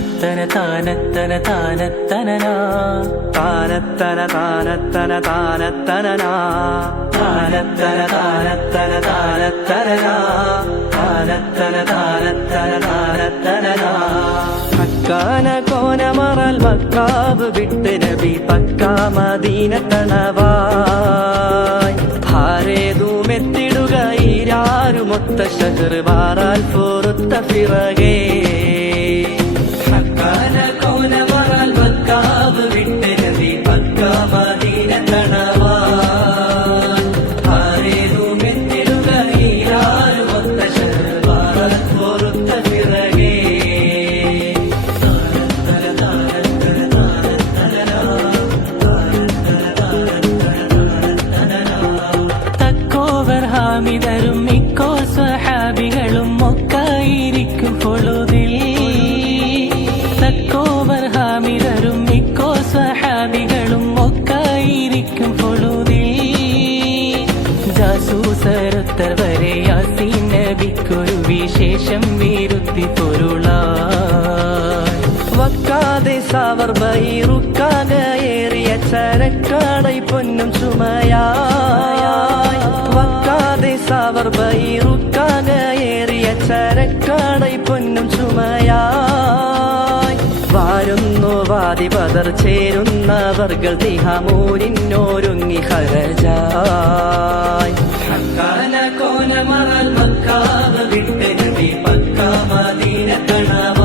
താനത്തന താനത്തന താനത്തനനാ താനത്തന താനത്തന താനത്തനനാ താനത്തന താനത്തന താനത്തനനാ താനത്തന താനത്തന താനത്തനനാ makhana കോനമറൽ macaw വിട്ട് നബി പക്കാ മദീനത്തണവായി ഭാരേതുമെത്തിടുക ഈരാരുമൊത്ത ഷഹർ വാറാൽ പോറുത്ത പിറകേ മക്കാന കോനമറൽ മക്കാവ് വിട്ട് നബി പക്കാ മദീനത്തണവായി ഭാരേതുമെത്തിടുക ഈരാരുമൊത്ത ഷഹർ വാറാൽ പോറുത്ത പിറകേ ഹാമിദരും മിക്കോ സ്വഹാബികളും ഒക്കായിരിക്കും പൊഴുതിൽ തക്കോവർ ഹാമിദരും മിക്കോ സ്വഹാബികളും ഒക്കായിരിക്കും പൊഴുതിൽ ജാസൂസറുത്തർ വരെ യാസീൻ നബിക്കൊരു വിശേഷം വിരുത്തി പൊരുളായി വക്കാതെ സാവർ ബൈറുക്കാകയേറിയ ചരക്കാടൈ പൊന്നും ചുമയായി വക്കാതെ സാവർ ബൈറുക്കാകയേറിയ ചരക്കാടൈ പൊന്നും ചുമയായി വാരുന്നു വാദി പതർ ചേരുന്നവർകൾ തിഹമൂരിന്നോരുങ്ങി ഹരജായി ഹക്കാന കോനമറൽ മക്കാവ് വിട്ട് നബി പക്കാ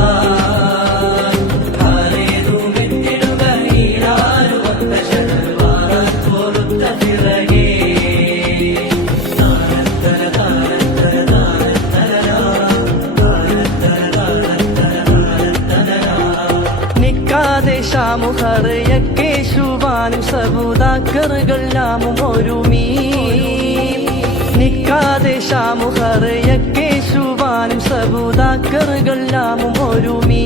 മദീനത്തണവായി ഭാരേതുമെത്തിടുക ഈരാരുമൊത്ത ഷഹർ വാറാൽ പോറുത്ത പിറകേ താനത്തന താനത്തന താനത്തനനാ താനത്തന താനത്തന താനത്തനനാ നിക്കാതെ ഷാമുഹർ യക്കേശുവാനും സബൂദാക്കറുകളാമും ഒരുമീ നിക്കാതെ ഷാമുഹർ യക്കേശുവാനും സബൂദാക്കറുകളാമും ഒരുമീ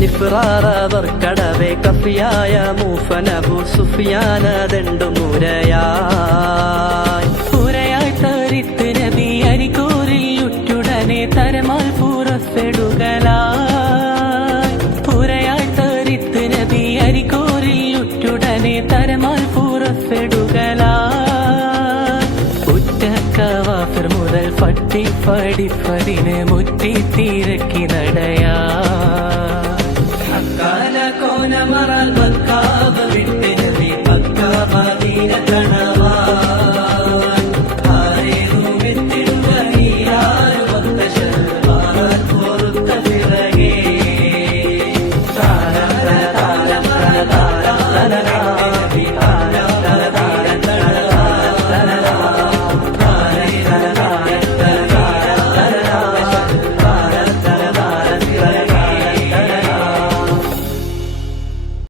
നിഫ്റാറവർ കടവേ കഫിയായ മൂഫനബു സുഫിയാനദണ്ടു മുരയായി പുരയായി തരിത്ത് നബി അരികൂറിൽ ഉറ്റുടനെ തരമാൽ പുറപ്പെടുകലായി പുരയായി തരിത്ത് നബി അരികൂറിൽ ഉറ്റുടനെ തരമാൽ പുറപ്പെടുകലായി ഉറ്റക്കവാഫർ മുതൽ പട്ടി പഠിപ്പതിന് മുറ്റി തിരക്കി നടയാ